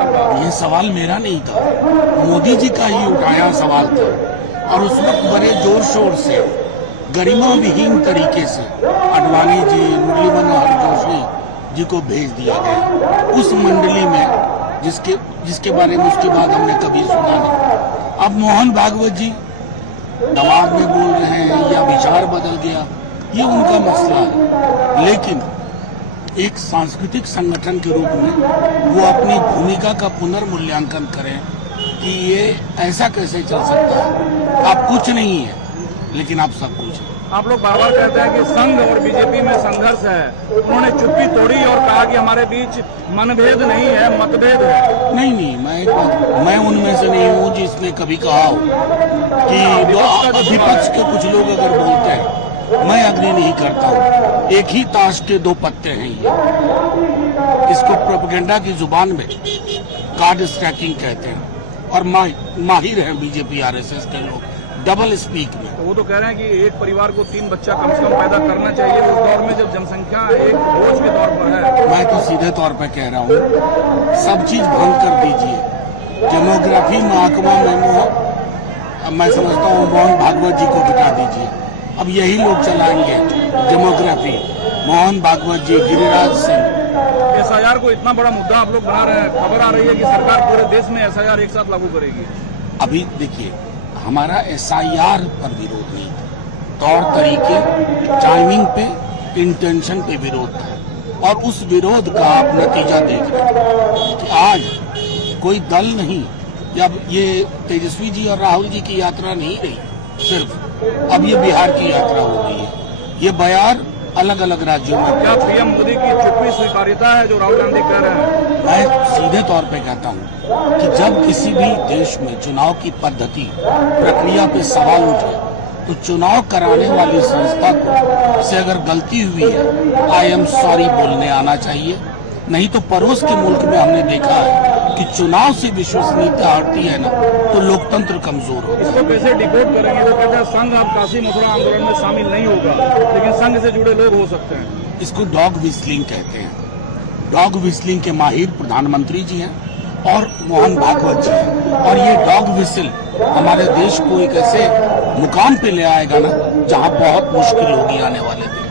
साहब का? ये सवाल मेरा नहीं था, मोदी जी का ही उठाया सवाल था और उस वक्त बड़े जोर शोर से गरिमा विहीन तरीके से आडवाणी जी, मुरली मनोहर जोशी जी को भेज दिया गया उस मंडली में जिसके बारे में उसके बाद हमने कभी सुना नहीं। अब मोहन भागवत जी दबाव में बोल रहे हैं या विचार बदल गया, ये उनका मसला है, लेकिन एक सांस्कृतिक संगठन के रूप में वो अपनी भूमिका का पुनर्मूल्यांकन करें कि ये ऐसा कैसे चल सकता है। आप कुछ नहीं है लेकिन आप सब कुछ है। आप लोग बार बार कहते हैं कि संघ और बीजेपी में संघर्ष है, उन्होंने चुप्पी तोड़ी और कहा कि हमारे बीच मनभेद नहीं है, मतभेद है। नहीं, मैं उनमें से नहीं हूँ जिसने कभी कहा हो कि विपक्ष के कुछ लोग अगर बोलते हैं, मैं अग्री नहीं करता हूँ। एक ही ताश के दो पत्ते हैं ये, इसको प्रोपेगेंडा की जुबान में कार्ड स्टैकिंग कहते हैं और माहिर हैं बीजेपी आरएसएस के लोग डबल स्पीक में। तो वो तो कह रहे हैं कि एक परिवार को 3 बच्चा कम से कम पैदा करना चाहिए उस दौर में जब जनसंख्या एक बोझ के तौर पर है। मैं तो सीधे तौर पे कह रहा हूँ, सब चीज भंग कर दीजिए। डेमोग्राफी महकमा में मैं समझता हूँ मोहन भागवत जी को बिठा दीजिए, अब यही लोग चलाएंगे डेमोग्राफी। मोहन भागवत जी, गिरिराज सिंह। एसआईआर को इतना बड़ा मुद्दा आप लोग बना रहे हैं, खबर आ रही है कि सरकार पूरे देश में एसआईआर एक साथ लागू करेगी। अभी देखिए, हमारा एसआईआर पर विरोध नहीं था, तौर तरीके, टाइमिंग पे, इंटेंशन पे विरोध था और उस विरोध का आप नतीजा देख रहे हैं कि आज कोई दल नहीं, या ये तेजस्वी जी और राहुल जी की यात्रा नहीं रही सिर्फ, अब ये बिहार की यात्रा हो गई है। ये बयार अलग अलग राज्यों में। क्या पीएम मोदी की चुप्पी स्वीकार्यता है जो राहुल गांधी कह रहे हैं? मैं सीधे तौर पे कहता हूँ कि जब किसी भी देश में चुनाव की पद्धति, प्रक्रिया पे सवाल उठे तो चुनाव कराने वाली संस्था को से अगर गलती हुई है, आई एम सॉरी बोलने आना चाहिए। नहीं तो पड़ोस के मुल्क में हमने देखा है कि चुनाव से विश्वसनीयता हटती है ना तो लोकतंत्र कमजोर हो। इसको कैसे डिकोड करेंगे? तो कहते हैं संघ अब काशी मथुरा आंदोलन में शामिल नहीं होगा, लेकिन संघ से जुड़े लोग हो सकते हैं। इसको डॉग विस्लिंग कहते हैं। डॉग विस्लिंग के माहिर प्रधानमंत्री जी हैं और मोहन भागवत जी हैं, और ये डॉग विसिल हमारे देश को एक ऐसे मुकाम पे ले आएगा ना जहां बहुत मुश्किल होगी आने वाले दिन।